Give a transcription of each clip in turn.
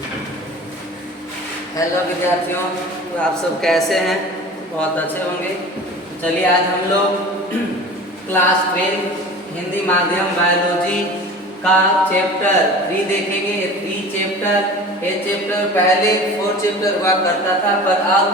Hello विद्यार्थियों, आप सब कैसे हैं? बहुत अच्छे होंगे। चलिए आज हम लोग क्लास 12 हिंदी माध्यम बायोलॉजी का चैप्टर 3 देखेंगे। ये चैप्टर पहले 4 चैप्टर हुआ करता था, पर अब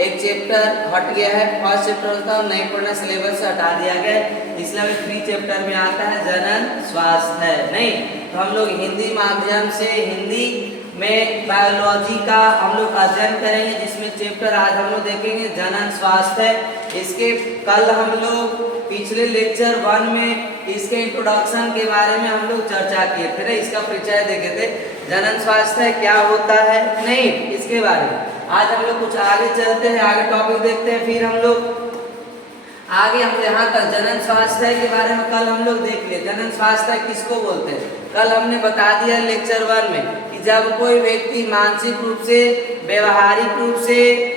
एक चैप्टर हट गया है। फर्स्ट चैप्टर था नहीं पढ़ना, सिलेबस से हटा दिया गया है, इसलिए अभी 3 चैप्टर में आता है जनन स्वास्थ्य है। नहीं तो हम लोग हिंदी माध्यम से हिंदी में बायोलॉजी का हम लोग अध्ययन करेंगे, जिसमें चैप्टर आज हम लोग देखेंगे जनन स्वास्थ्य है। इसके कल हम लोग पिछले लेक्चर 1 में इसके इंट्रोडक्शन के बारे में हम लोग चर्चा किए थे, इसका परिचय देखे थे, जनन स्वास्थ्य क्या होता है, नहीं इसके बारे में। आज हम लोग कुछ आगे चलते हैं, आगे टॉपिक देखते हैं, फिर हम लोग आगे हम यहाँ तक जनन स्वास्थ्य के बारे में कल हम लोग देख लिए। जनन स्वास्थ्य किसको बोलते हैं कल हमने बता दिया लेक्चर 1 में कि जब कोई व्यक्ति मानसिक रूप से, व्यवहारिक रूप से,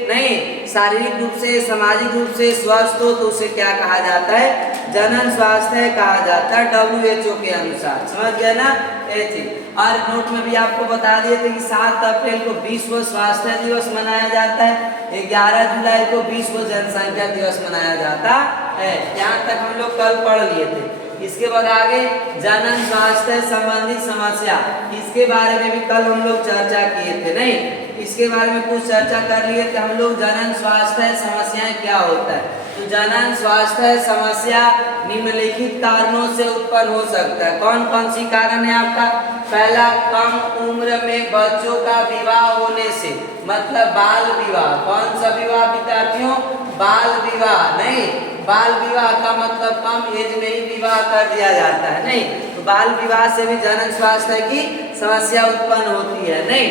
नहीं शारीरिक रूप से, सामाजिक रूप से स्वस्थ हो तो उसे क्या कहा जाता है? जनन स्वास्थ्य कहा जाता है, WHO के अनुसार। समझ गए ना? ये चीज। और नोट में भी आपको बता दिए थे कि 7 अप्रैल को विश्व स्वास्थ्य दिवस मनाया जाता है, 11 जुलाई को विश्व जनसंख्या दिवस मनाया जाता है। यहाँ तक हम लोग कल पढ़ लिए थे। इसके बाद आगे जनन स्वास्थ्य संबंधी समस्या, इसके बारे में भी कल हम लोग चर्चा किए थे, नहीं इसके बारे में कुछ चर्चा कर लिए थे हम लोग। जनन स्वास्थ्य समस्याएं क्या होता है? तो जनन स्वास्थ्य समस्या निम्नलिखित कारणों से उत्पन्न हो सकता है। कौन कौन सी कारण है आपका? पहला, कम उम्र में बच्चों का विवाह होने से, मतलब बाल विवाह। कौन सा विवाह विद्यार्थियों? बाल विवाह। नहीं, बाल विवाह का मतलब कम एज में ही विवाह कर दिया जाता है, नहीं तो बाल विवाह से भी जनन स्वास्थ्य की समस्या उत्पन्न होती है। नहीं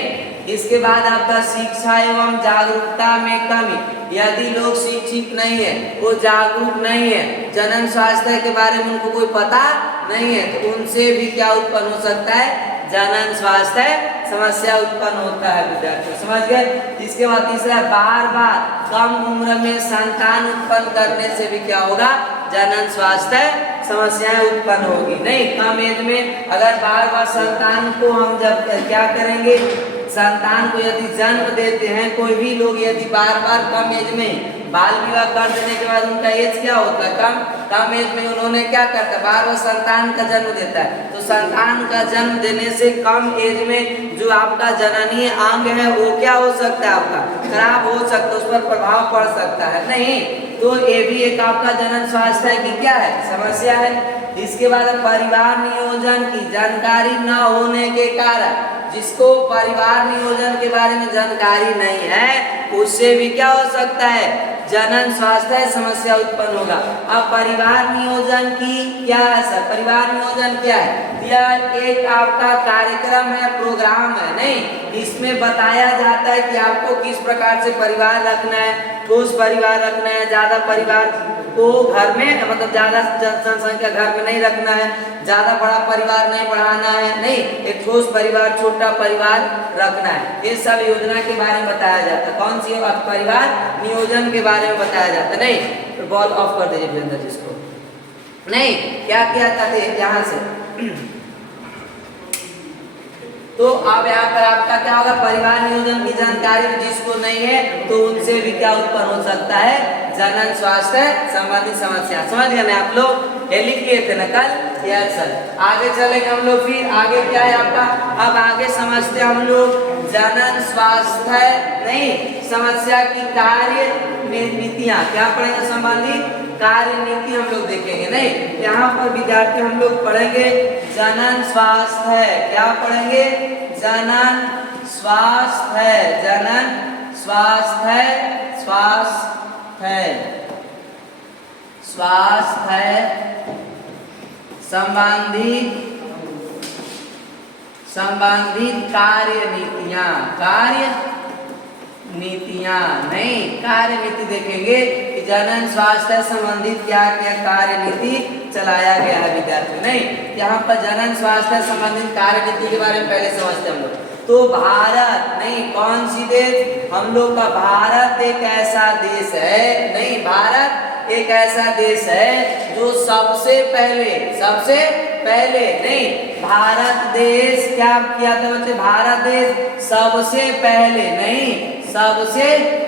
इसके बाद आपका शिक्षा एवं जागरूकता में कमी, यदि लोग शिक्षित नहीं है, वो जागरूक नहीं है, जनन स्वास्थ्य के बारे में उनको कोई पता नहीं है, तो उनसे भी क्या उत्पन्न हो सकता है? जनन स्वास्थ्य समस्या उत्पन्न होता है विद्यार्थियों। समझ गए? इसके बाद तीसरा, बार बार कम उम्र में संतान उत्पन्न करने से भी क्या होगा? जनन स्वास्थ्य समस्याएं उत्पन्न होगी। नहीं कम एज में अगर बार बार संतान को हम जब क्या करेंगे, संतान को यदि जन्म देते हैं, कोई भी लोग यदि बार बार कम एज में बाल विवाह कर देने के बाद उनका एज क्या होता है? कम एज में उन्होंने क्या करता है? बार बार संतान का जन्म देता है। तो संतान का जन्म देने से कम एज में जो आपका जननीय अंग है वो क्या हो सकता है? आपका खराब हो सकता है, उस पर प्रभाव पड़ सकता है। नहीं तो ये भी एक आपका जनन स्वास्थ्य की क्या है? समस्या है। इसके बाद परिवार नियोजन की जानकारी न होने के कारण, जिसको परिवार नियोजन के बारे में जानकारी नहीं है, उससे भी क्या हो सकता है? जनन स्वास्थ्य समस्या उत्पन्न होगा। अब परिवार नियोजन की क्या है सर? परिवार नियोजन क्या है? यह एक आपका कार्यक्रम है, प्रोग्राम है, नहीं इसमें बताया जाता है कि आपको किस प्रकार से परिवार रखना है, ठोस परिवार रखना है, ज्यादा परिवार को घर में, मतलब ज्यादा जनसंख्या घर में नहीं रखना है, ज्यादा बड़ा परिवार नहीं बढ़ाना है, नहीं एक ठोस परिवार, छोटा परिवार रखना है। ये सब योजना के बारे में बताया जाता है। कौन सी बात? परिवार नियोजन के बारे में बताया जाता है। नहीं तो बॉल ऑफ कर दीजिए वीरेंद्र जिसको। नहीं क्या किया था यहाँ से तो अब यहाँ पर आपका क्या होगा? परिवार नियोजन की जानकारी जिसको नहीं है तो उनसे भी क्या उत्पन्न हो सकता है? जनन स्वास्थ्य संबंधी समस्या। समझ गए ना आप लोग? ये लिख लिए थे ना कल? Yes sir. आगे चलेंगे हम लोग, फिर आगे क्या है आपका? अब आगे समझते हम लोग जनन स्वास्थ्य नहीं समस्या की कार्य नीतियाँ। क्या पढ़ेंगे? संबंधी कार्य नीति हम लोग देखेंगे। नहीं यहाँ पर विद्यार्थी हम लोग पढ़ेंगे जनन स्वास्थ्य। क्या पढ़ेंगे? जनन स्वास्थ्य, जनन स्वास्थ्य, स्वास्थ्य संबंधित कार्य नीतियाँ, नहीं कार्य नीति देखेंगे कि जनन स्वास्थ्य संबंधित क्या क्या कार्य नीति चलाया गया है विद्यार्थियों। नहीं यहाँ पर जनन स्वास्थ्य संबंधित कार्य नीति के बारे में पहले समझते हम लोग। तो भारत नहीं, कौन सी देश, हम लोग का भारत एक ऐसा देश है, नहीं भारत एक ऐसा देश है जो सबसे पहले नहीं, भारत देश क्या किया था बच्चे, भारत देश सबसे पहले नहीं, सबसे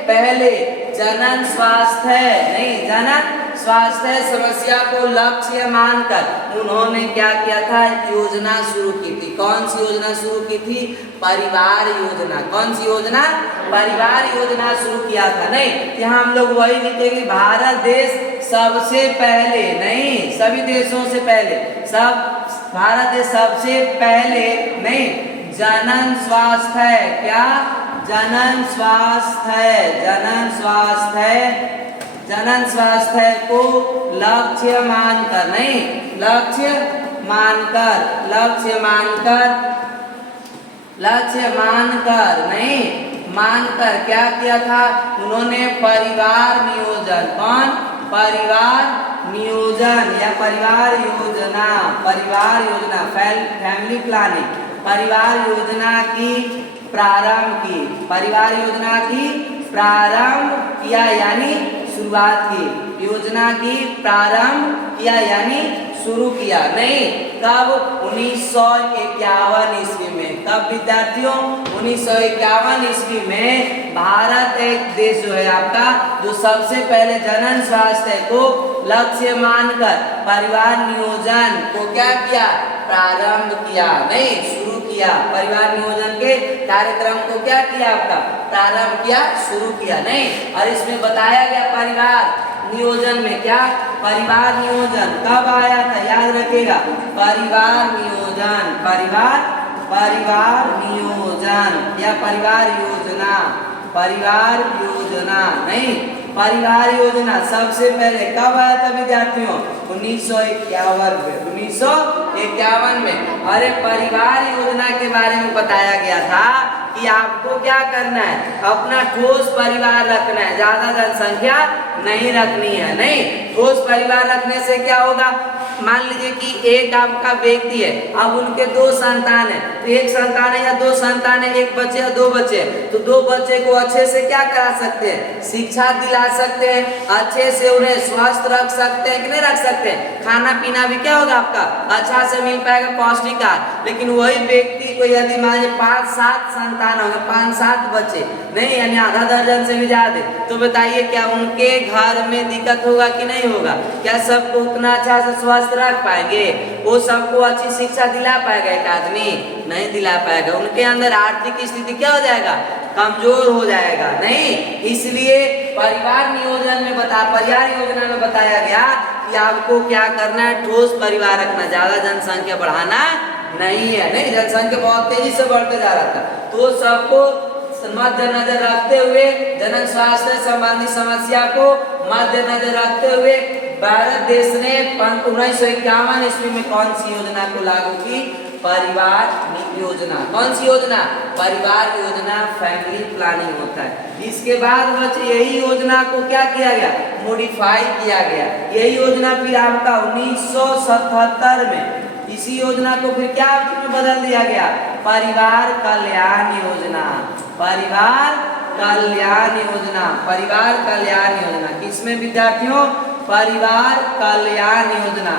पहले जनन स्वास्थ्य नहीं, जनन स्वास्थ्य समस्या को लक्ष्य मानकर उन्होंने क्या किया था, योजना शुरू की थी। कौन सी योजना शुरू की थी, परिवार योजना। कौन सी योजना, परिवार योजना शुरू किया था। नहीं, यहाँ हम लोग वही लिखेंगे, भारत देश सबसे पहले नहीं, सभी देशों से पहले, सब भारत देश सबसे पहले नहीं, जनन स्वास्थ्य, क्या, जनन स्वास्थ्य को लक्ष्य मानकर नहीं, लक्ष्य मानकर क्या किया था उन्होंने, परिवार नियोजन। कौन, परिवार नियोजन या परिवार योजना, फैमिली प्लानिंग, परिवार योजना की प्रारंभ किया यानी शुरुआत की, योजना की प्रारंभ किया यानी शुरू किया। नहीं, कब, 1951 ईस्वी में। कब विद्यार्थियों, 1951 ईस्वी में भारत एक देश जो है आपका, जो सबसे पहले जनन स्वास्थ्य को लक्ष्य मानकर परिवार नियोजन को क्या किया, प्रारंभ किया, नहीं शुरू किया, परिवार नियोजन के कार्यक्रम को क्या किया आपका, प्रारंभ किया, शुरू किया। नहीं, और इसमें बताया गया परिवार नियोजन में क्या, परिवार नियोजन कब आया था, याद रखिएगा, परिवार नियोजन या परिवार योजना नहीं, परिवार योजना सबसे पहले कब आया था विद्यार्थियों, 1951 में। अरे परिवार योजना के बारे में बताया गया था कि आपको क्या करना है, अपना ठोस परिवार रखना है, ज्यादा जनसंख्या नहीं रखनी है। नहीं, ठोस परिवार रखने से क्या होगा, मान लीजिए कि एक आपका व्यक्ति है, अब उनके 2 संतान है, तो एक संतान है या 2 संतान है, एक बच्चे या 2 बच्चे, तो 2 बच्चे को अच्छे से क्या करा सकते हैं, शिक्षा दिला सकते हैं, अच्छे से उन्हें स्वस्थ रख सकते हैं कि नहीं रख सकते हैं, खाना पीना भी क्या होगा आपका अच्छा से मिल पाएगा, पौष्टिक आहार। लेकिन वही व्यक्ति को यदि मान लीजिए 5-7 संतान होगा, 5-7 बच्चे नहीं, यानी आधा दर्जन से भी ज्यादा, तो बताइए क्या उनके घर में दिक्कत होगा कि नहीं होगा, क्या सबको उतना अच्छा से स्वस्थ रख पाएंगे, वो सबको अच्छी शिक्षा दिला पाएगा एक आदमी, नहीं दिला पाएगा, उनके अंदर आर्थिक स्थिति क्या हो जाएगा, कमजोर हो जाएगा। नहीं, इसलिए परिवार नियोजन में परिवार योजना में बताया गया कि आपको क्या करना है, ठोस परिवार रखना, ज्यादा जनसंख्या बढ़ाना नहीं है। नहीं, जनसंख्या बहुत तेजी से बढ़ते जा रहा था, तो सबको मद्देनजर रखते हुए, जनन स्वास्थ्य संबंधी समस्या को मद्देनजर रखते हुए भारत देश ने 1951 ईस्वी में कौन सी योजना को लागू की, परिवार योजना। कौन सी योजना, परिवार योजना, फैमिली प्लानिंग होता है। इसके बाद बच्चे यही योजना को क्या किया गया, मॉडिफाई किया गया। यही योजना फिर आपका 1977 में इसी योजना को फिर क्या में बदल दिया गया, परिवार कल्याण योजना। परिवार कल्याण योजना किसमें विद्यार्थियों, परिवार कल्याण योजना,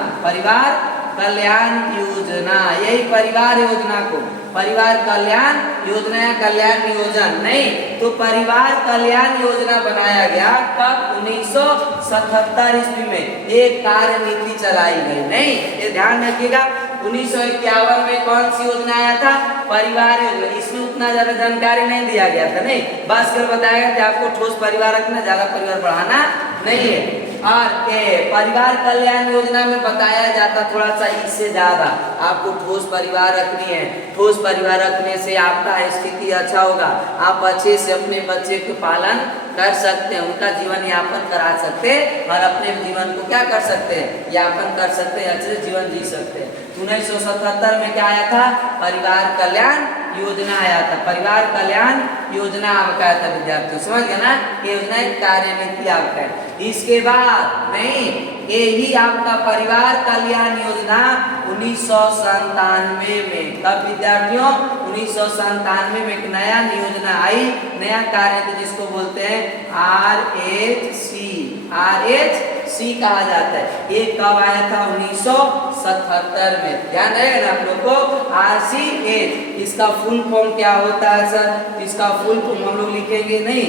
यही परिवार योजना को परिवार कल्याण योजना या कल्याण नियोजन नहीं, तो परिवार कल्याण योजना बनाया गया कब, 1977 ईस्वी में एक कार्य नीति चलाई गई। नहीं, ये ध्यान रखिएगा, 1951 में कौन सी योजना आया था, परिवार योजना। इसमें उतना ज्यादा जानकारी नहीं दिया गया था, नहीं, बस कर बताया गया कि आपको ठोस परिवार रखना, ज्यादा परिवार बढ़ाना नहीं है। और परिवार कल्याण योजना में बताया जाता थोड़ा सा इससे ज्यादा, आपको ठोस परिवार रखनी है, ठोस परिवार रखने से आपका स्थिति अच्छा होगा, आप अच्छे से अपने बच्चे को पालन कर सकते हैं, उनका जीवन यापन करा सकते हैं और अपने जीवन को क्या कर सकते हैं, यापन कर सकते हैं, अच्छे से जीवन जी सकते हैं। 1977 में क्या आया था? परिवार कल्याण योजना आया था। परिवार कल्याण योजना आपका आया था विद्यार्थियों, समझ गए ना? योजना एक कार्यनीति आपका है। इसके बाद नहीं, यही आपका परिवार कल्याण योजना 1997 में, कब विद्यार्थियों? 1997 में एक नया योजना आई, नया कार्यनीति जिसको बोलते हैं RHC कहा जाता है। ये कब आया था? 1977 में। ध्यान रहेगा ना आप लोग को? RCH इसका फुल फॉर्म क्या होता है सर? इसका फुल फॉर्म हम लोग लिखेंगे नहीं,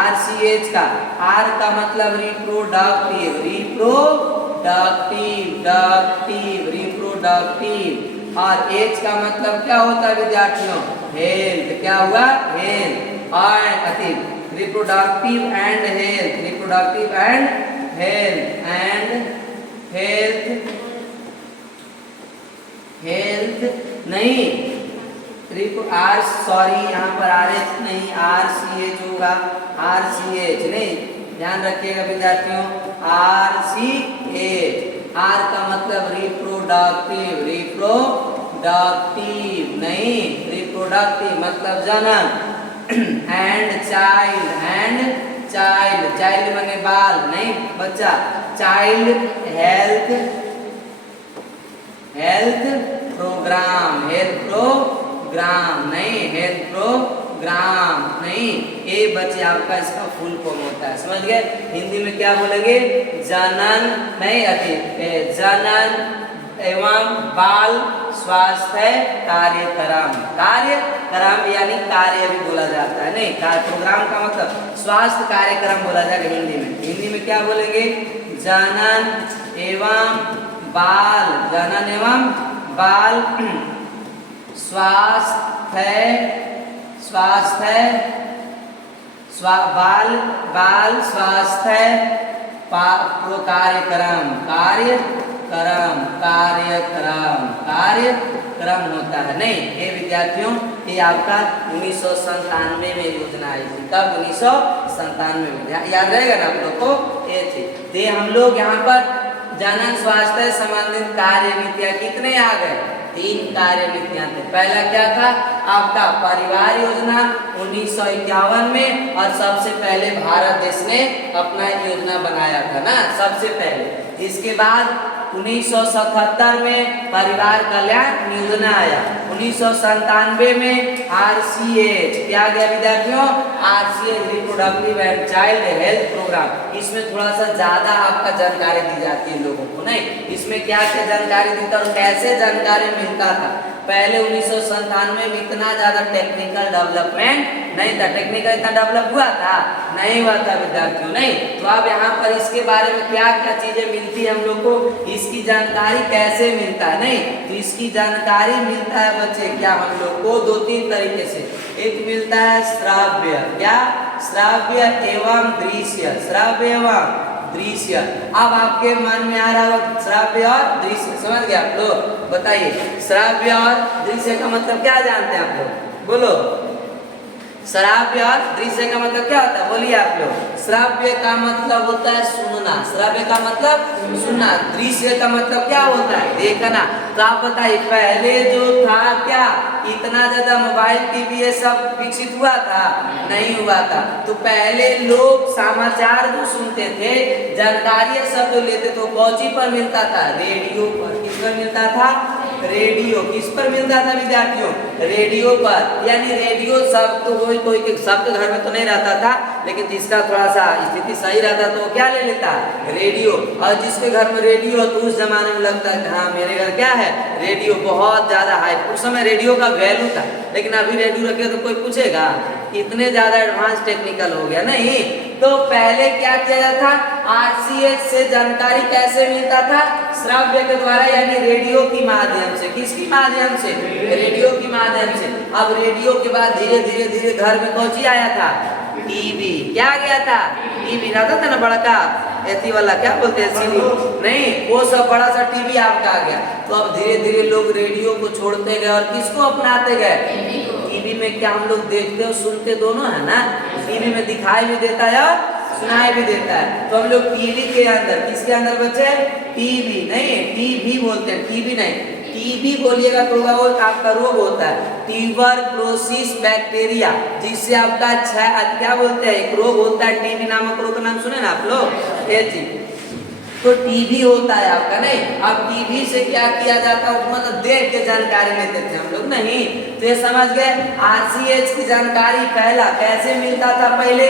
RCH का R का मतलब रिप्रोडक्टिव, और H का मतलब क्या होता है विद्यार्थियों? हेल्थ। क्या हुआ? हेल्थ। और रिप्रोडक्टिव एंड हेल्थ नहीं, सॉरी यहाँ पर RH नहीं, RCH होगा, RCH नहीं, ध्यान रखिएगा विद्यार्थियों, RCH। R का मतलब रिप्रोडक्टिव नहीं, रिप्रोडक्टिव मतलब जन्म, एंड चाइल्ड माने बाल नहीं, बच्चा, चाइल्ड हेल्थ प्रोग्राम नहीं, ये बच्चे आपका इसका फुल फॉर्म होता है, समझ गए? हिंदी में क्या बोलेंगे? जनन नहीं, जनन एवं बाल स्वास्थ्य कार्यक्रम यानी कार्य भी बोला जाता है नहीं, प्रोग्राम का मतलब स्वास्थ्य कार्यक्रम बोला जाएगा हिंदी में क्या बोलेंगे? जनन एवं बाल बाल स्वास्थ्य कार्यक्रम होता है नहीं। ये विद्यार्थियों, ये आपका 1997 में योजना आई थी। कब? 1997 में। याद रहेगा ना आप लोग को? ये थी। हम लोग यहाँ पर जनन स्वास्थ्य संबंधित कार्य नीतियाँ कितने आ गए? 3 कार्य नीतियाँ थे। पहला क्या था? आपका परिवार योजना 1951 में, और सबसे पहले भारत देश ने अपना योजना बनाया था ना, सबसे पहले। इसके बाद 1977 में परिवार कल्याण योजना आया। 1997 में RCH क्या गया विद्यार्थियों? RCH reproductive and child health programme. इसमें थोड़ा सा ज्यादा आपका जानकारी दी जाती है लोगों को नहीं, इसमें क्या क्या जानकारी दी और कैसे जानकारी मिलता था। पहले 1997 में इतना ज्यादा टेक्निकल डेवलपमेंट नहीं था, टेक्निकल इतना डेवलप हुआ था नहीं हुआ था विद्यार्थियों नहीं। तो अब यहाँ पर इसके बारे में क्या क्या चीजें मिलती है हम लोग को, इसकी जानकारी कैसे मिलता है नहीं, तो इसकी जानकारी मिलता है बच्चे क्या हम लोग को 2-3 तरीके से। एक मिलता है श्राव्य, क्या? श्राव्य एवं दृश्य। अब आपके मन में आ रहा होगा श्राव्य और दृश्य, समझ गए आप लोग? बताइए, श्राव्य और दृश्य का मतलब क्या जानते हैं आप लोग? बोलो। श्राव्य और दृश्य का मतलब क्या होता है? बोलिए आप लोग। श्राव्य का मतलब होता है सुनना, श्राव्य का मतलब सुनना, दृश्य का मतलब क्या होता है? देखना। तो आप बताइए, पहले जो था क्या इतना ज्यादा मोबाइल टीवी ये सब विकसित हुआ था? नहीं हुआ था। तो पहले लोग समाचार जो सुनते थे, जानकारी सब जो लेते थे, कौची पर मिलता था? रेडियो पर। किस पर मिलता था? रेडियो। किस पर मिलता था विद्यार्थियों? रेडियो पर। यानी रेडियो सब तो कोई सबके घर में तो नहीं रहता था, लेकिन जिसका थोड़ा सा स्थिति सही रहता तो वो क्या ले लेता? रेडियो। और जिसके घर में रेडियो तो उस जमाने में लगता है हाँ मेरे घर क्या है? रेडियो। बहुत ज्यादा हाई, उस समय रेडियो का वैल्यू था। लेकिन अभी रेडियो रखे तो कोई पूछेगा? इतने ज्यादा एडवांस टेक्निकल हो गया नहीं। तो पहले क्या किया जाता था? RCH से जानकारी कैसे मिलता था? श्रव्य के द्वारा, यानी रेडियो की माध्यम से। किसकी माध्यम से? रेडियो की माध्यम से। अब रेडियो के बाद धीरे धीरे घर में कौन सी आया था? टीवी। क्या आ गया था? टीवी रहता था ना बड़ा एथी वाला, क्या बोलते हैं, सीडी नहीं, वो सब बड़ा सा टीवी आपका आ गया। तो अब धीरे धीरे लोग रेडियो को छोड़ते गए और किसको अपनाते गए? टीवी में क्या हम लोग देखते और सुनते दोनों है ना, टीवी में दिखाई भी देता है और सुनाई भी देता है। तो हम लोग टीवी के अंदर, किसके अंदर बच्चे? टीवी नहीं, टीवी बोलते हैं, टीवी नहीं, टीबी बोलिएगा तो वो आपका रोग होता है, ट्यूबरक्लोसिस बैक्टीरिया, जिससे आपका क्या बोलते हैं, एक रोग होता है टीबी नामक रोग का नाम सुने ना आप लोग, ये जी। तो टीबी होता है आपका, नहीं। अब टीबी से क्या किया जाता है, मतलब देख के जानकारी लेते थे हम लोग, नहीं। तो ये समझ गए, आरसीएच की जानकारी पहला कैसे मिलता था, पहले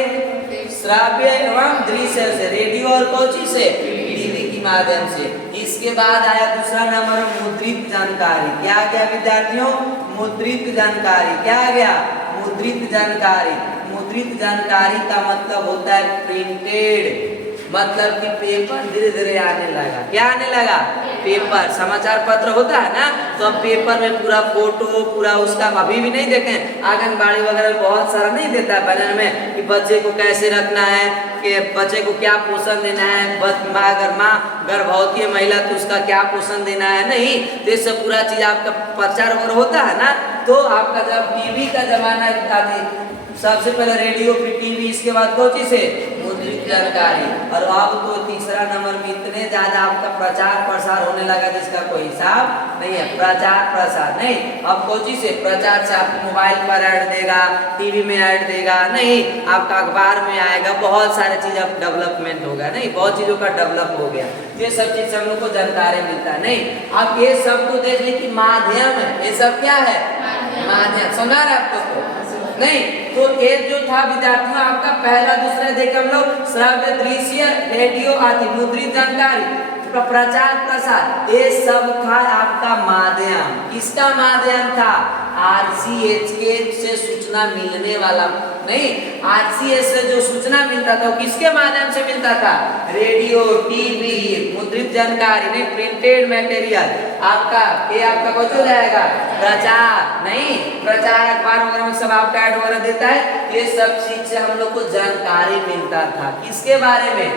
श्राव्य एवं दृश्य से, रेडियो और कोची से, टीवी के माध्यम से। इसके बाद आया दूसरा नंबर मुद्रित जानकारी। क्या गया विद्यार्थियों, मुद्रित जानकारी। क्या गया, मुद्रित जानकारी। मुद्रित जानकारी का मतलब होता है प्रिंटेड, मतलब कि पेपर धीरे धीरे आने लगा। क्या आने लगा, पेपर, समाचार पत्र होता है ना, तो अब पेपर में पूरा फोटो, पूरा उसका, अभी भी नहीं देखें आंगनबाड़ी वगैरह में बहुत सारा नहीं देता है बनने में, कि बच्चे को कैसे रखना है, कि बच्चे को क्या पोषण देना है, अगर माँ गर्भवती है महिला तो उसका क्या पोषण देना है, नहीं। तो ये सब पूरा चीज आपका प्रचार वगैरह होता है ना। तो आपका जब टीवी का जमाना था, सबसे पहले रेडियो फिर टीवी, इसके बाद कोची से मुद्रित जानकारी। और अब तो तीसरा नंबर में इतने ज्यादा आपका प्रचार प्रसार होने लगा जिसका कोई हिसाब नहीं है, प्रचार प्रसार, नहीं। अब कोची से, प्रचार से, आपको मोबाइल पर ऐड देगा, टीवी में ऐड देगा, नहीं, आपका अखबार में आएगा, बहुत सारे चीज अब डेवलपमेंट हो गया, नहीं, बहुत चीजों का डेवलप हो गया। ये सब चीज हम लोग को जानकारी मिलता है, नहीं। अब ये सब को देखने की माध्यम है, ये सब क्या है, माध्यम, समझा रहे आपको, नहीं। तो ये जो था विद्यार्थियों आपका पहला दूसरा देखे हम लोग, श्रव्य दृश्य रेडियो आदि, मुद्रित जानकारी, प्रचार प्रसार, ये सब था आपका माध्यम। किसका माध्यम था, आरसीएच के से सूचना मिलने वाला, नहीं, आरसीएच से जो सूचना मिलता था वो किसके माध्यम से मिलता था, रेडियो, टीवी, मुद्रित जानकारी, नहीं, प्रिंटेड मटेरियल, आपका ये आपका कुछ हो जाएगा, प्रचार, नहीं, प्रचार अखबार वगैरह में सब आपका ऐड वगैरह देता है। ये सब चीज से हम लोग को जानकारी मिलता था, किसके बारे में,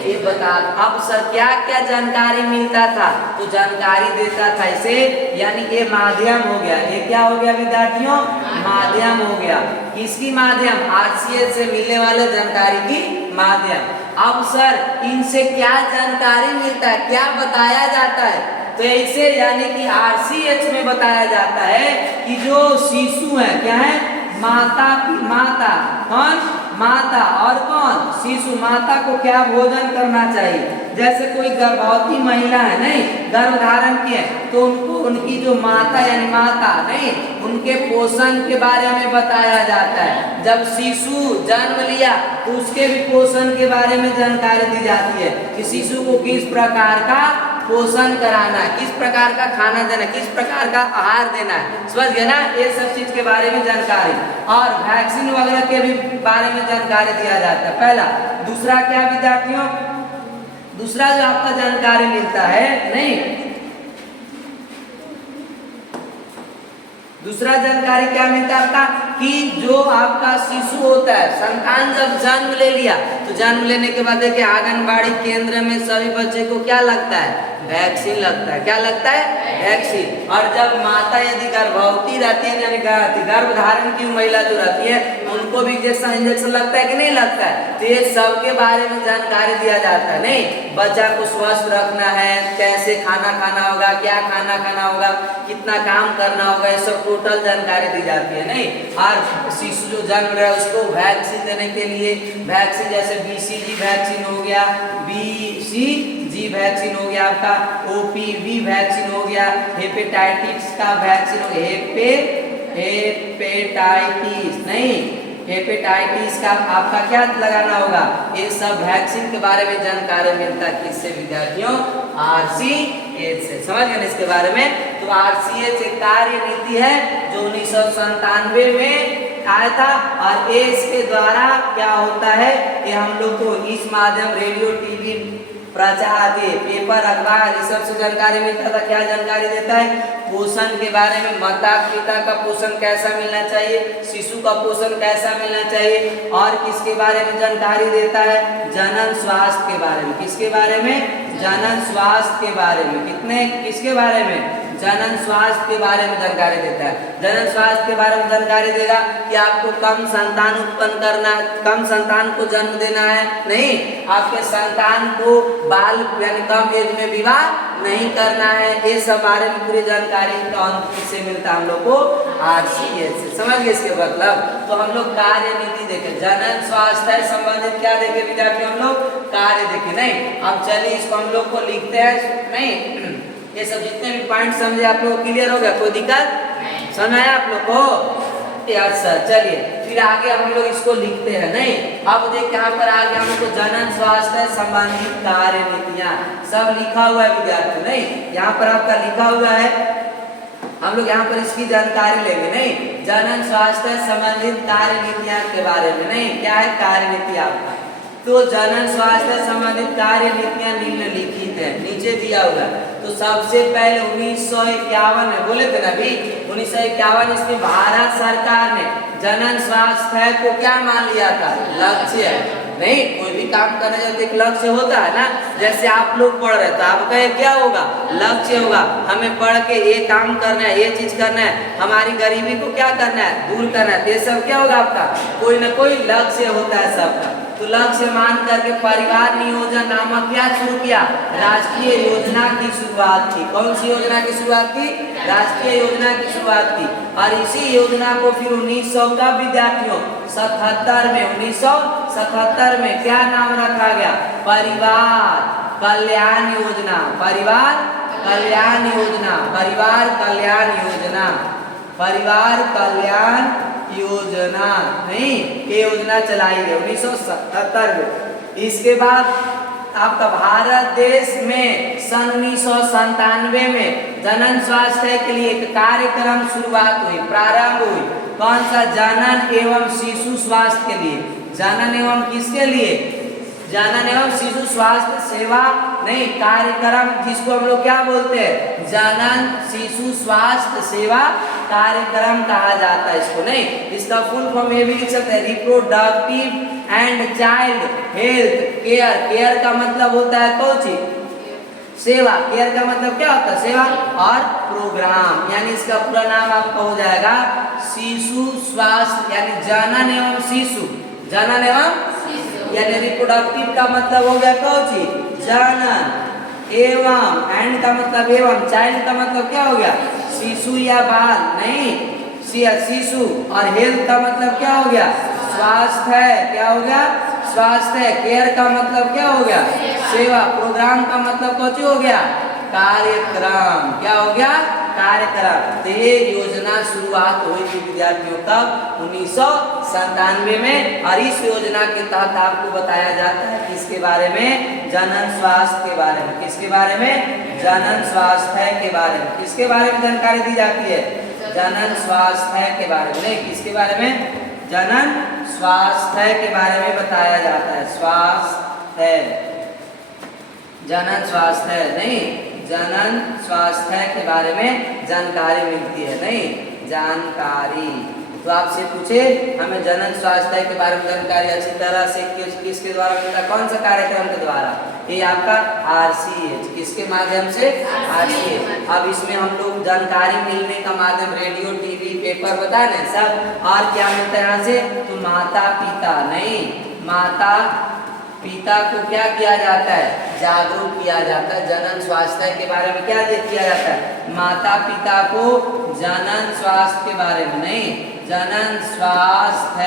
ये बता। अब सर क्या क्या जानकारी मिलता था, तो जानकारी देता था इसे, यानी ये माध्यम हो गया, ये क्या हो गया विद्यार्थियों, माध्यम हो गया। किसकी माध्यम, आरसीएच से मिलने वाले जानकारी की माध्यम। अब सर इनसे क्या जानकारी मिलता है, क्या बताया जाता है, तो ऐसे यानी कि आरसीएच में बताया जाता है कि जो शिशु है, क्या है, माता, कौन, माता, और कौन, शिशु, माता को क्या भोजन करना चाहिए। जैसे कोई गर्भवती महिला है, नहीं, गर्भ धारण की है, तो उनको उनकी जो माता यानी माता, नहीं, उनके पोषण के बारे में बताया जाता है। जब शिशु जन्म लिया तो उसके भी पोषण के बारे में जानकारी दी जाती है कि शिशु को किस प्रकार का पोषण कराना है, किस प्रकार का खाना देना, किस प्रकार का आहार देना है, समझ गए ना। ये सब चीज के बारे में जानकारी, और वैक्सीन वगैरह के भी बारे में जानकारी दिया जाता है, पहला। दूसरा क्या विद्यार्थियों, दूसरा जो आपका जानकारी मिलता है, नहीं, दूसरा जानकारी क्या मिलता है आपका, कि जो आपका शिशु होता है, संतान जब जन्म ले लिया, तो जन्म लेने के बाद देखिए आंगनबाड़ी केंद्र में सभी बच्चे को क्या लगता है, वैक्सीन लगता है। क्या लगता है, वैक्सीन। और जब माता यदि गर्भवती रहती है, यानी गर्भ धारण की महिला जो रहती है, उनको भी जैसा इंजेक्शन लगता है कि नहीं लगता है। तो ये सब के बारे में जानकारी दिया जाता है, नहीं, बच्चा को स्वस्थ रखना है, कैसे खाना खाना होगा, क्या खाना खाना होगा, कितना काम करना होगा, ये सब टोटल जानकारी दी जाती है, नहीं। और शिशु जो जन्म रहा है उसको वैक्सीन देने के लिए, वैक्सीन जैसे बीसीजी वैक्सीन हो गया, बीसीजी वैक्सीन हो गया, आपका ओपीवी वैक्सीन हो गया, हेपेटाइटिस का वैक्सीन हो गया, हेपेटाइटिस, नहीं, हेपेटाइटिस का आपका क्या लगाना होगा, ये सब वैक्सीन के बारे में जानकारी मिलता है किससे विद्यार्थियों, आरसीएच से। समझ गए इसके बारे में। तो आरसीएच एक कार्य नीति है जो 1997 में आया था, और इसके द्वारा क्या होता है कि हम लोग को इस माध्यम रेडियो, टीवी, प्रचार, पेपर, अखबार, इस सब से जानकारी मिलता था। क्या जानकारी देता है, पोषण के बारे में, माता पिता का पोषण कैसा मिलना चाहिए, शिशु का पोषण कैसा मिलना चाहिए, और किसके बारे में जानकारी देता है, जनन स्वास्थ्य के बारे में। किसके बारे में, जनन स्वास्थ्य के बारे में। कितने, किसके बारे में, जनन स्वास्थ्य के बारे में जानकारी देता है। जनन स्वास्थ्य के बारे में जानकारी देगा कि आपको कम संतान उत्पन्न करना, कम संतान को जन्म देना है, नहीं, आपके संतान को बाल यानी कम एज में विवाह नहीं करना है। ये सब बारे में पूरी जानकारी कौन से मिलता है हम लोग को? RCH से। समझ गए इसके मतलब? तो हम लोग कार्य नीति देखे, जनन स्वास्थ्य संबंधित क्या देखे विद्यार्थी? हम लोग कार्य देखे, नहीं। अब चलिए इसको हम लोग को लिखते हैं, नहीं। ये सब जितने भी पॉइंट समझे आप लोग क्लियर हो गया? कोई दिक्कत समझ आया आप लोग को? यार सर चलिए फिर आगे हम लोग इसको लिखते हैं, नहीं। अब देखिए यहाँ पर आगे हम लोग को जनन स्वास्थ्य संबंधित कार्य नीतियाँ सब लिखा हुआ है विद्यार्थी, नहीं। यहाँ पर आपका लिखा हुआ है, हम लोग यहाँ पर इसकी जानकारी लेंगे, नहीं। जनन स्वास्थ्य संबंधित कार्य नीतियाँ के बारे में, नहीं। क्या है कार्य नीति आपका? तो जनन स्वास्थ्य संबंधित कार्य नीतियाँ निम्नलिखित है, नीचे दिया हुआ है। तो सबसे पहले 1951 में बोले थे ना अभी, 1951 इसमें भारत सरकार ने जनन स्वास्थ्य को क्या मान लिया था? लक्ष्य, नहीं। कोई भी काम करने जाते एक लक्ष्य होता है ना। जैसे आप लोग पढ़ रहे तो आपका क्या होगा? लक्ष्य होगा। हमें पढ़ के ये काम करना है, ये चीज करना है, हमारी गरीबी को क्या करना है? दूर करना है। ये सब क्या होगा आपका? कोई ना कोई लक्ष्य होता है सबका। तो लक्ष्य मान करके परिवार नियोजन नामक क्या शुरू किया? राष्ट्रीय योजना की शुरुआत की। कौन सी योजना की शुरुआत की? राष्ट्रीय योजना की शुरुआत की। और इसी योजना को फिर 1900 का विद्यार्थियों 77 में 1977 में क्या नाम रखा गया? परिवार कल्याण योजना। परिवार कल्याण योजना, परिवार कल्याण योजना, परिवार कल्याण योजना, नहीं। ये योजना चलाई गई 1977 में। इसके बाद आपका भारत देश में सन 1997 में जनन स्वास्थ्य के लिए एक कार्यक्रम शुरुआत हुई, प्रारंभ हुई। कौन सा? जनन एवं शिशु स्वास्थ्य के लिए। जनन एवं किसके लिए? जनन एवं शिशु स्वास्थ्य सेवा, नहीं, कार्यक्रम, जिसको हम लोग क्या बोलते हैं? जनन शिशु स्वास्थ्य सेवा कार्यक्रम कहा जाता है इसको, नहीं। इसका फुल फॉर्म ये भी लिख सकते हैं, reproductive and child health care. Care का मतलब होता है कौन सी? सेवा। केयर का मतलब क्या होता है? सेवा। और प्रोग्राम, यानी इसका पूरा नाम आपका हो जाएगा शिशु स्वास्थ्य, यानी जनन एवं शिशु। जनन एवं यानी रिप्रोडक्टिव का मतलब हो गया कौन सी? जनन, एवं, एंड का मतलब एवं, चाइल्ड का मतलब क्या हो गया? शिशु या बाल, नहीं, शिशु। और हेल्थ का मतलब क्या हो गया? स्वास्थ्य। क्या हो गया? स्वास्थ्य। केयर का मतलब क्या हो गया? सेवा। प्रोग्राम का मतलब कौन हो गया? कार्यक्रम। क्या हो गया? कार्यक्रम। तो ये योजना शुरुआत हुई थी विद्यार्थियों कब? 1997 में। और इस योजना के तहत आपको बताया जाता है किसके बारे में? जनन स्वास्थ्य के बारे में। किसके बारे में? जनन स्वास्थ्य के बारे में। किसके बारे में जानकारी दी जाती है? जनन स्वास्थ्य के बारे में, नहीं। किसके बारे में? जनन स्वास्थ्य के बारे में बताया जाता है। स्वास्थ्य, जनन स्वास्थ्य, नहीं, जनन स्वास्थ्य के बारे में जानकारी मिलती है, नहीं, जानकारी। तो आपसे पूछे हमें जनन स्वास्थ्य के बारे में जानकारी अच्छी तरह से किसके द्वारा मिलता? कौन सा कार्यक्रम के द्वारा? ये आपका RCH। किसके माध्यम से? RCH। अब इसमें हम लोग जानकारी मिलने का माध्यम रेडियो, टीवी, पेपर बता दें सब। और क्या मिलता है यहाँ से? तो माता पिता, नहीं, माता पिता को क्या किया जाता है? जागरूक किया जाता है। जनन स्वास्थ्य के बारे में क्या किया जाता है? माता पिता को जनन स्वास्थ्य के बारे में, नहीं, जनन स्वास्थ्य,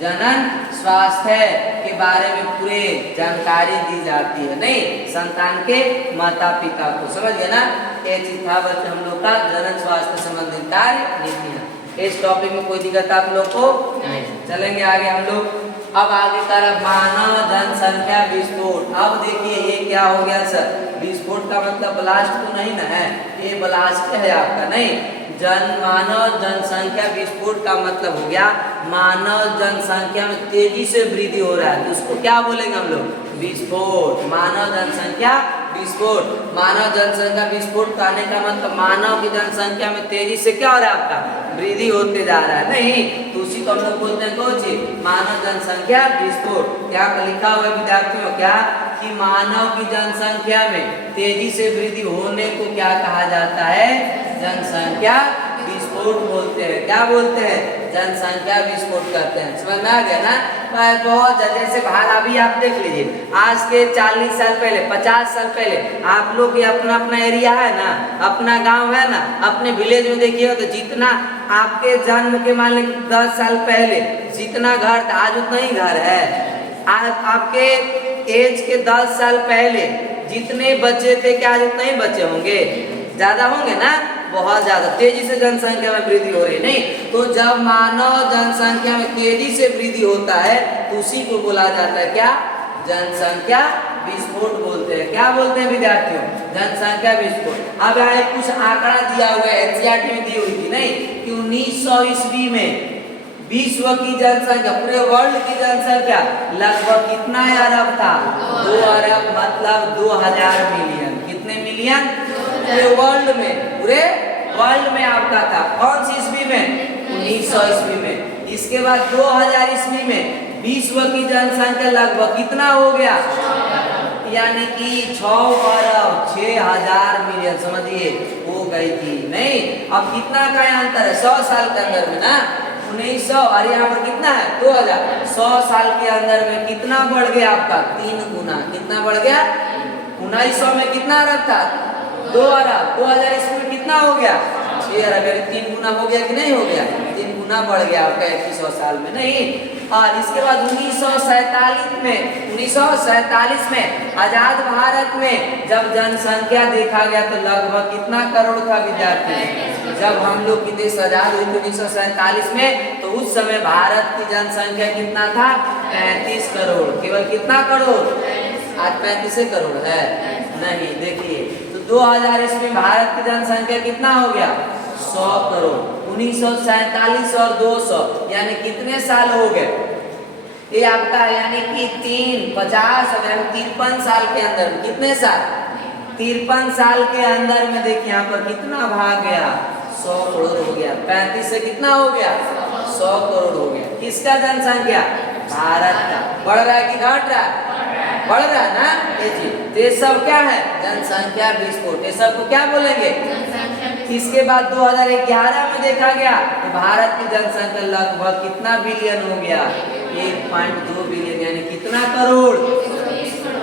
जनन स्वास्थ्य के बारे में पूरे जानकारी दी जाती है, नहीं, संतान के माता पिता को। समझ गए ना? ये चीज था बच्चे हम लोग का जनन स्वास्थ्य संबंधित कार्य नीतियाँ। इस टॉपिक में कोई दिक्कत आप लोग को नहीं। चलेंगे आगे हम लोग। अब आगे तरफ मानव जनसंख्या विस्फोट। अब देखिए ये क्या हो गया सर? विस्फोट का मतलब ब्लास्ट तो नहीं ना है, ये ब्लास्ट है आपका, नहीं। मानव जनसंख्या विस्फोट का मतलब हो गया मानव जनसंख्या में तेजी से वृद्धि हो रहा है, तो उसको क्या बोलेंगे हम लोग? विस्फोट। मानव जनसंख्या विस्फोट। मानव जनसंख्या विस्फोट कहने का मतलब मानव की जनसंख्या में तेजी से क्या हो रहा है? आपका वृद्धि होते जा रहा है, नहीं, तो उसी को हम लोग बोलते हैं कौन सी? मानव जनसंख्या विस्फोट। यहाँ पर लिखा हुआ है विद्यार्थियों क्या? कि मानव की जनसंख्या में तेजी से वृद्धि होने को क्या कहा जाता है? जनसंख्या विस्फोट बोलते हैं। क्या बोलते हैं? जनसंख्या विस्फोट करते हैं। समझ में आ गया ना? बहुत जैसे भारत, अभी आप देख लीजिए, आज के 40 साल पहले, 50 साल पहले आप लोग के अपना अपना एरिया है ना, अपना गांव है ना, अपने विलेज में देखिए तो जितना आपके जन्म के मान लीजिए 10 साल पहले जितना घर था आज उतना ही घर है। आपके एज के 10 साल पहले जितने बच्चे थे क्या आज उतना ही बच्चे होंगे? ज्यादा होंगे ना, बहुत ज्यादा तेजी से जनसंख्या में वृद्धि हो रही है। नहीं तो जब मानव जनसंख्या में तेजी से वृद्धि होता है तो उसी को बोला जाता है क्या? जनसंख्या विस्फोट बोलते हैं। क्या बोलते हैं विद्यार्थियों? जनसंख्या विस्फोट। अब यहाँ कुछ आंकड़ा दिया हुआ है, एनसीईआरटी में दी हुई थी नहीं कि 1900 ईस्वी में विश्व की जनसंख्या, पूरे वर्ल्ड की जनसंख्या लगभग कितना अरब था? 2 अरब, मतलब 2000 मिलियन। कितने मिलियन? पूरे वर्ल्ड में आपका था। कौन सी ईस्वी में? 1900 ईस्वी में। इसके बाद 2000 ईस्वी में विश्व की जनसंख्या लगभग कितना हो गया? यानी कि 6 अरब 6000 मिलियन, समझिए हो गई थी। नहीं अब कितना का अंतर है? 100 साल के अंदर में ना, 1900 और यहाँ पर कितना है? 2000। 100 साल के अंदर में कितना बढ़ गया आपका? 3 गुना। कितना बढ़ गया? 1900 में कितना अरब था? 2 अरब। 2000 ईस्वी में कितना हो गया? 6 अरब। 3 गुना हो गया कि नहीं हो गया? 3 गुना बढ़ गया आपका 2100 साल में। नहीं और इसके बाद 1947 में आजाद भारत में जब जनसंख्या देखा गया तो लगभग कितना करोड़ था विद्यार्थी? जब हम लोग की देश आजाद हुई 1947 में तो उस समय भारत की जनसंख्या कितना था? 35 करोड़। केवल कितना करोड़? आज 35 करोड़ है? नहीं, देखिए तो 2000 ईस्वी में भारत की जनसंख्या कितना हो गया? 100 करोड़। 1947 और 200 यानी कितने साल हो गए? ये आपका यानी कि 53 साल के अंदर। कितने साल? 53 साल के अंदर में देखिए यहाँ पर कितना भाग गया? 100 करोड़ हो गया। 35 से कितना हो गया? 100 करोड़ हो गया। किसका जनसंख्या? भारत का। बढ़ रहा है कि घट रहा है? बढ़ रहा है ना। ये सब क्या है? जनसंख्या विस्फोट। ये सब को क्या बोलेंगे? इसके बाद 2011 में देखा गया तो भारत की जनसंख्या लगभग कितना बिलियन हो गया? 1.2 बिलियन। यानी कितना करोड़?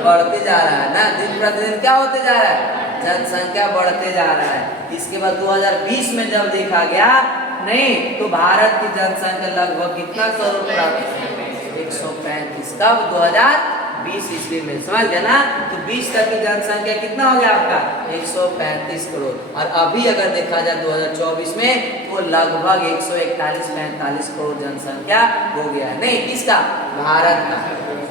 बढ़ते जा रहा है ना, दिन प्रतिदिन क्या होते जा रहा है? जनसंख्या बढ़ते जा रहा है। इसके बाद 2020 में जब देखा गया नहीं तो भारत की जनसंख्या लगभग कितना करोड़ प्राप्त? 135। कब? 2020 ईस्वी में। समझ गया ना? तो 20 तक की जनसंख्या कितना हो गया आपका? 135 करोड़। और अभी अगर देखा जाए 2024 में वो लगभग 141-145 करोड़ जनसंख्या हो गया है। नहीं किसका? भारत का।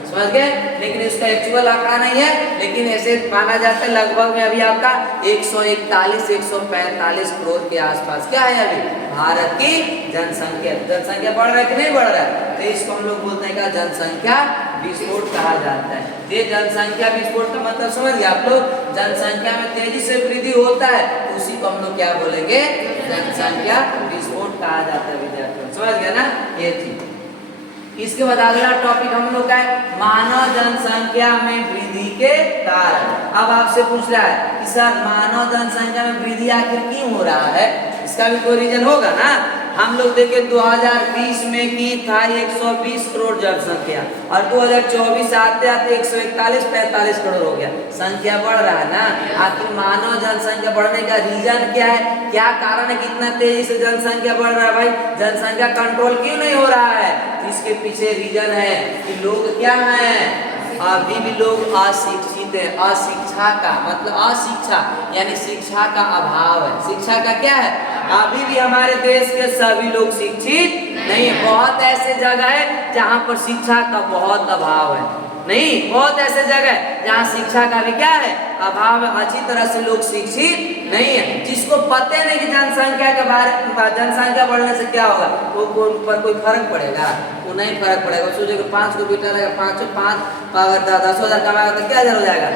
समझ गए? लेकिन इसका एक्चुअल आंकड़ा नहीं है, लेकिन ऐसे माना जाता है लगभग में अभी आपका 141-145 करोड़ के आसपास क्या है अभी भारत की जनसंख्या। जनसंख्या बढ़ रहा है कि नहीं बढ़ रहा है? तो इसको हम लोग बोलते हैं का जनसंख्या विस्फोट कहा जाता है। ये जनसंख्या विस्फोट का मतलब समझ गए आप लोग? जनसंख्या में तेजी से वृद्धि होता है तो उसी को हम लोग क्या बोलेंगे? जनसंख्या विस्फोट कहा जाता है विद्यार्थियों। समझ गया ना? ये चीज। इसके बाद अगला टॉपिक हम लोग का है मानव जनसंख्या में वृद्धि के कारण। अब आपसे पूछ रहा है कि सर मानव जनसंख्या में वृद्धि आखिर क्यों हो रहा है? इसका भी कोई रीजन होगा ना। हम लोग देखे 2020 में की था 120 करोड़ जनसंख्या और 2024 आते आते 141-145 करोड़ हो गया। संख्या बढ़ रहा है ना। आखिर मानव जनसंख्या बढ़ने का रीजन क्या है? क्या कारण है कि इतना तेजी से जनसंख्या बढ़ रहा है? भाई जनसंख्या कंट्रोल क्यों नहीं हो रहा है? इसके पीछे रीजन है कि लोग क्या हैं? अभी भी लोग अशिक्षित है। अशिक्षा का मतलब अशिक्षा यानी शिक्षा का अभाव है। शिक्षा का क्या है? अभी भी हमारे देश के सभी लोग शिक्षित नहीं है। बहुत ऐसे जगह है जहाँ पर शिक्षा का बहुत अभाव है। नहीं, बहुत ऐसे जगह है जहाँ शिक्षा का भी क्या है? अभाव है। अच्छी तरह से लोग शिक्षित नहीं है। जिसको पता नहीं कि जनसंख्या के बारे में, जनसंख्या बढ़ने से क्या होगा, वो पर कोई फर्क पड़ेगा? वो नहीं फर्क पड़ेगा। सोचो कि 5 को बेटा रहेगा, 5 अगर 10,000 कमाएगा तो क्या हो जाएगा?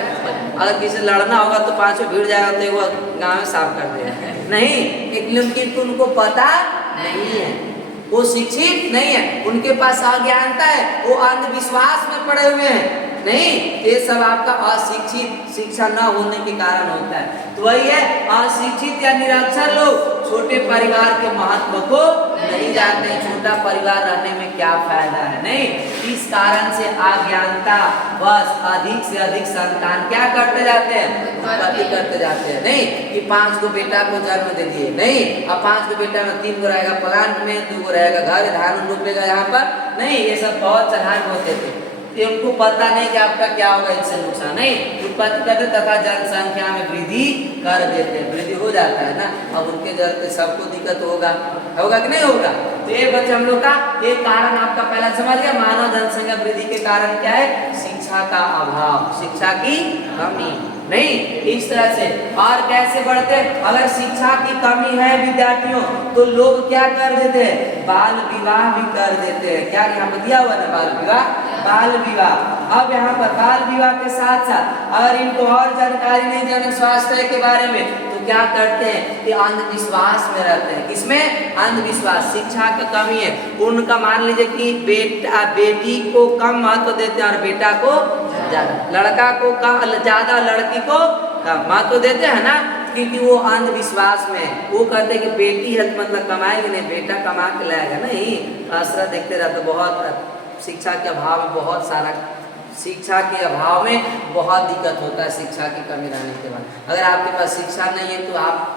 अगर किसी से लड़ना होगा तो 5 भीड़ जाएगा तो वो गाँव में साफ कर देगा। नहीं, लेकिन उनको पता नहीं है, वो शिक्षित नहीं है, उनके पास अज्ञानता है, वो अंधविश्वास में पड़े हुए हैं। नहीं, ये सब आपका अशिक्षित शिक्षा न होने के कारण होता है। तो वही है, अशिक्षित या निरक्षर लोग छोटे परिवार के महत्व को नहीं जानते। छोटा परिवार रहने में क्या फायदा है, नहीं। इस कारण से अज्ञानता बस अधिक से अधिक संतान क्या करते जाते हैं, उत्पत्ति करते जाते हैं। नहीं कि 5 को बेटा को जन्म दे दिए, नहीं, अब 5 को बेटा में 3 को रहेगा प्लांट में, 2 को रहेगा घर, धान रोपेगा यहाँ पर, नहीं। ये सब बहुत चालाक होते थे, उनको पता नहीं कि आपका क्या होगा, इससे नुकसान नहीं। उत्पत्ति करते तथा जनसंख्या में वृद्धि कर देते हैं, वृद्धि हो जाता है ना। अब उनके चलते सबको दिक्कत होगा कि नहीं होगा। तो ये बच्चे हम लोग का ये कारण आपका पहला समझ गया। मानव जनसंख्या वृद्धि के कारण क्या है, शिक्षा का अभाव, शिक्षा की कमी, नहीं। इस तरह से और कैसे बढ़ते, अगर शिक्षा की कमी है विद्यार्थियों तो लोग क्या कर देते हैं, बाल विवाह भी कर देते हैं। क्या यहाँ पर दिया हुआ ना, बाल विवाह, बाल विवाह। अब यहाँ पर बाल विवाह के साथ साथ अगर इनको और जानकारी नहीं जनक स्वास्थ्य के बारे में तो क्या करते हैं कि अंधविश्वास में रहते हैं। किसमें, अंधविश्वास। शिक्षा की कमी है उनका, मान लीजिए कि बेटी को कम महत्व देते हैं और बेटा को ज्यादा, लड़का को कम ज्यादा, लड़की को कम महत्व देते हैं ना, क्योंकि वो अंधविश्वास में वो कहते हैं कि बेटी है तो मतलब कमाएगी नहीं, बेटा कमा के लाएगा नहीं। आसरा देखते रहते। बहुत शिक्षा के अभाव में बहुत सारा, शिक्षा के अभाव में बहुत दिक्कत होता है। शिक्षा की कमी रहने के बाद अगर आपके पास शिक्षा नहीं है तो आप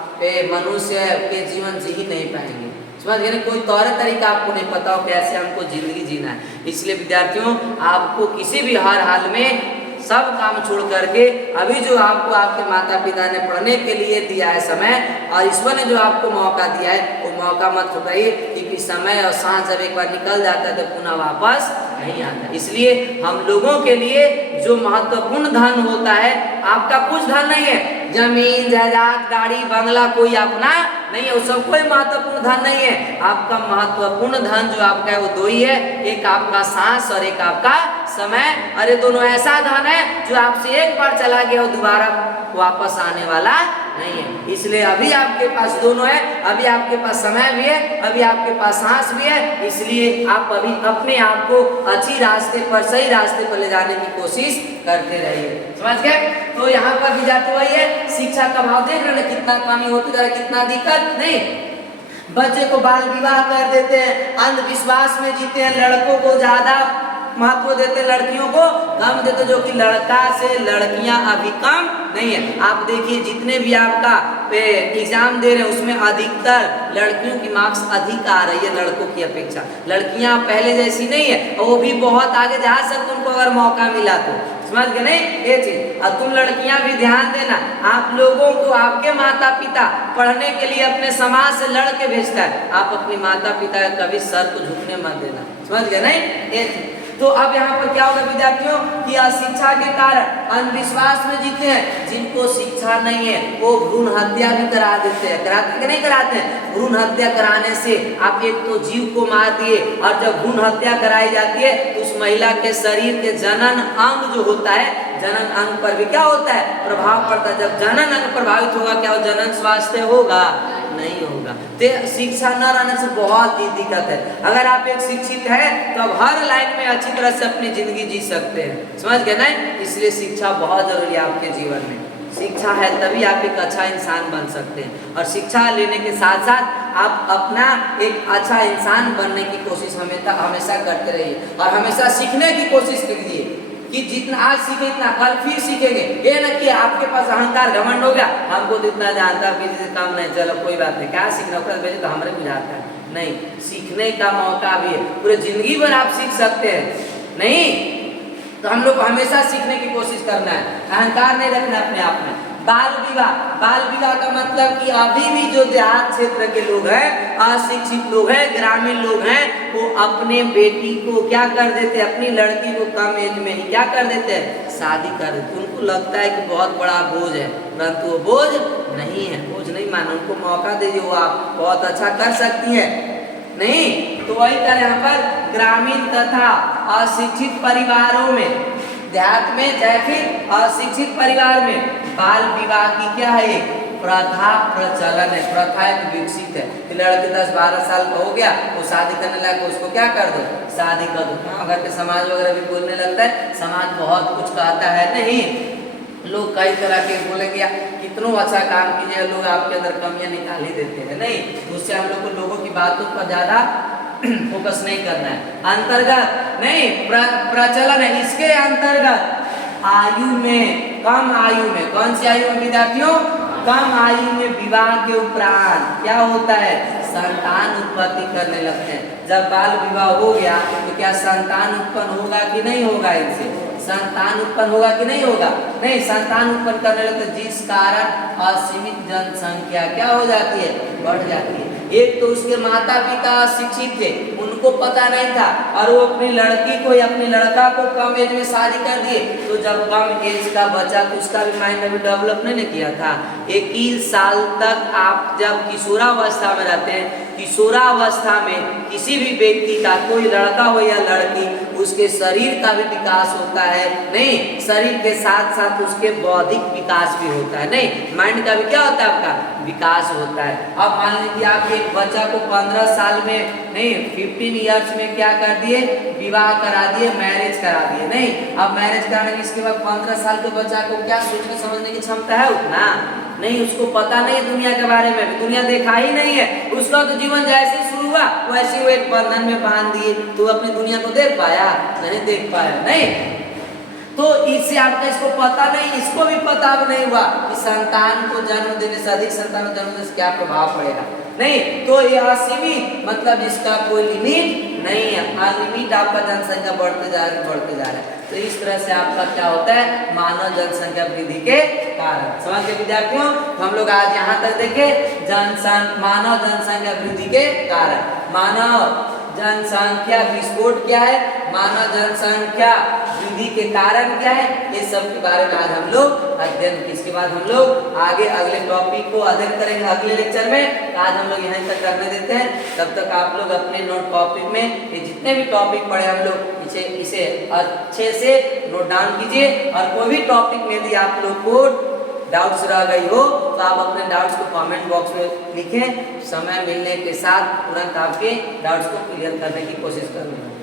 मनुष्य के जीवन जी ही नहीं पाएंगे। समझ गए, कोई तौर तरीका आपको नहीं पता हो कैसे हमको जिंदगी जीना है। इसलिए विद्यार्थियों आपको किसी भी हर हाल में सब काम छोड़ करके अभी जो आपको आपके माता पिता ने पढ़ने के लिए दिया है समय, और ईश्वर ने जो आपको मौका दिया है वो मौका मत छुपाइए, क्योंकि समय और सांस जब एक बार निकल जाता है तो पुनः वापस नहीं आता। इसलिए हम लोगों के लिए जो महत्वपूर्ण धन होता है, आपका कुछ धन नहीं है, जमीन जायदाद गाड़ी बंगला कोई अपना नहीं है, वो सब कोई महत्वपूर्ण धन नहीं है। आपका महत्वपूर्ण धन जो आपका है वो 2 ही है, एक आपका सांस और एक आपका समय। अरे दोनों ऐसा धन है जो आपसे एक बार चला गया वो दोबारा वापस आने वाला नहीं है। इसलिए अभी आपके पास दोनों है, अभी आपके पास समय भी है, अभी आपके पास सांस भी है। इसलिए आप अभी अपने आप को अच्छी रास्ते पर, सही रास्ते पर ले जाने की कोशिश करते रहिए। समझ गए। तो यहाँ पर भी जाते वही है, शिक्षा का भाव देख रहे हैं कितना कमी होती जा रहा है, कितना दिक्कत। नहीं, बच्चे को बाल विवाह कर देते हैं, अंधविश्वास में जीते हैं, लड़कों को ज्यादा महत्व देते, लड़कियों को कम देते, जो कि लड़का से लड़कियां अभी कम नहीं है। आप देखिए जितने भी आपका एग्जाम दे रहे हैं उसमें अधिकतर लड़कियों की मार्क्स अधिक आ रही है लड़कों की अपेक्षा। लड़कियां पहले जैसी नहीं है, और वो भी बहुत आगे जा सकते उनको अगर मौका मिला तो। समझ गए नहीं ये चीज। और तुम लड़कियां भी ध्यान देना, आप लोगों को आपके माता पिता पढ़ने के लिए अपने समाज से लड़ के भेजता है, आप अपने माता पिता कभी सर को झुकने मत देना। समझ गए नहीं ये चीज। तो अब यहाँ पर क्या होगा विद्यार्थियों कि अशिक्षा के कारण अंधविश्वास में जीते हैं। जिनको शिक्षा नहीं है वो भ्रूण हत्या भी करा देते हैं। कराते कि नहीं कराते हैं? भ्रूण हत्या कराने से आप एक तो जीव को मार दिए, और जब भ्रूण हत्या कराई जाती है तो उस महिला के शरीर के जनन अंग जो होता है, जनन अंग पर भी क्या होता है, प्रभाव पड़ता है। जब जनन अंग प्रभावित होगा क्या वो जनन स्वास्थ्य होगा? नहीं होगा। तो शिक्षा न रहने से बहुत ही दिक्कत है। अगर आप एक शिक्षित है तो आप हर लाइन में अच्छी तरह से अपनी जिंदगी जी सकते हैं। समझ गए ना। इसलिए शिक्षा बहुत जरूरी है आपके जीवन में। शिक्षा है तभी आप एक अच्छा इंसान बन सकते हैं, और शिक्षा लेने के साथ साथ आप अपना एक अच्छा इंसान बनने की कोशिश हमेशा करते रहिए, और हमेशा सीखने की कोशिश कीजिए कि जितना आज सीखे इतना कल फिर सीखेंगे। ये ना कि आपके पास अहंकार घमंड हो गया, हमको तो इतना जानता किसी से कम नहीं, चलो कोई बात नहीं, क्या सीखना भेजे तो हमारे बुझाता है। नहीं, सीखने का मौका भी है, पूरे जिंदगी भर आप सीख सकते हैं। नहीं तो हम लोग को हमेशा सीखने की कोशिश करना है, अहंकार नहीं रखना अपने आप में। बाल विवाह, बाल विवाह का मतलब कि अभी भी जो देहात क्षेत्र के लोग हैं, अशिक्षित लोग हैं, ग्रामीण लोग हैं, वो अपने बेटी को क्या कर देते हैं, अपनी लड़की को कम एज में ही क्या कर देते हैं, शादी कर देते। उनको लगता है कि बहुत बड़ा बोझ है, परंतु वो बोझ नहीं है, बोझ नहीं मानो। उनको मौका दीजिए, वो आप बहुत अच्छा कर सकती है। नहीं तो वही तरह यहाँ पर ग्रामीण तथा अशिक्षित परिवारों में, देहात में चाहे फिर अशिक्षित परिवार में बाल विवाह की क्या है प्रथा प्रचलन है, प्रथा एक विकसित है कि लड़के 10-12 साल का हो गया वो शादी करने लगा, उसको क्या कर दो, शादी कर दो। अगर के समाज वगैरह भी बोलने लगता है, समाज बहुत कुछ कहता है, नहीं लोग कई तरह के बोलेंगे या कितनों अच्छा काम कीजिए, लोग आपके अंदर कमियां निकाल ही देते हैं, नहीं उससे हम लोग को लोगों की बातों पर ज्यादा फोकस नहीं करना है। अंतर्गत नहीं प्रचलन है, इसके अंतर्गत आयु में, कम आयु में, कौन सी आयु में विद्यार्थियों, कम आयु में विवाह के उपरांत क्या होता है, संतान उत्पत्ति करने लगते हैं। जब बाल विवाह हो गया तो क्या संतान उत्पन्न होगा कि नहीं होगा, इनसे संतान उत्पन्न होगा कि नहीं होगा, नहीं संतान उत्पन्न करने लगते, जिस कारण असीमित जनसंख्या क्या हो जाती है, बढ़ जाती है। एक तो उसके माता पिता शिक्षित थे, उनको पता नहीं था, और वो अपनी लड़की को या अपने लड़का को कम एज में शादी कर दिए, तो जब कम एज का बच्चा तो उसका भी माइंड अभी डेवलप नहीं किया था। 21 साल तक आप जब किशोरावस्था में रहते हैं, किशोरावस्था में किसी भी व्यक्ति का, कोई लड़का हो या लड़की, उसके शरीर का भी विकास होता है, नहीं शरीर के साथ साथ उसके बौद्धिक विकास भी होता है, नहीं माइंड का भी क्या होता है, आपका विकास होता है। अब मान लीजिए आप एक बच्चा को 15 साल में, नहीं 15 इयर्स में क्या कर दिए, विवाह करा दिए, मैरिज करा दिए, नहीं अब मैरिज कराने के इसके बाद 15 साल के बच्चा को क्या सोचने समझने की क्षमता है उतना, नहीं उसको पता नहीं है दुनिया के बारे में, दुनिया देखा ही नहीं है, उसका तो जीवन जैसे ही शुरू हुआ वैसे वो एक बंधन में बांध दिए, तो अपनी दुनिया को देख पाया, नहीं देख पाया, नहीं तो इससे आपका इसको पता नहीं, इसको भी पता अब नहीं हुआ कि संतान को जन्म देने से, अधिक संतान को जन्म देने से क्या प्रभाव पड़ेगा, नहीं तो यह असीमित मतलब इसका कोई लिमिट नहीं है, अनलिमिट आपका जनसंख्या बढ़ते जा रहा है, बढ़ते जा रहा है। तो इस तरह से आपका क्या होता है, मानव जनसंख्या वृद्धि के कारण। समझ के विद्यार्थियों, तो हम लोग आज यहाँ तक देखे मानव जनसंख्या वृद्धि के कारण। मानव जनसंख्या विस्फोट क्या है, मानव जनसंख्या वृद्धि के कारण क्या है, ये सब के बारे में आज हम लोग अध्ययन। इसके बाद हम लोग आगे अगले टॉपिक को अध्ययन करेंगे अगले लेक्चर में। आज हम लोग यहीं तक करने देते हैं, तब तक आप लोग अपने नोट टॉपिक में ये जितने भी टॉपिक पढ़े हम लोग इसे अच्छे से नोट डाउन कीजिए, और कोई भी टॉपिक में यदि आप लोग को डाउट्स रह गई हो तो आप अपने डाउट्स को कमेंट बॉक्स में लिखें, समय मिलने के साथ तुरंत आपके डाउट्स को क्लियर करने की कोशिश करूँगा।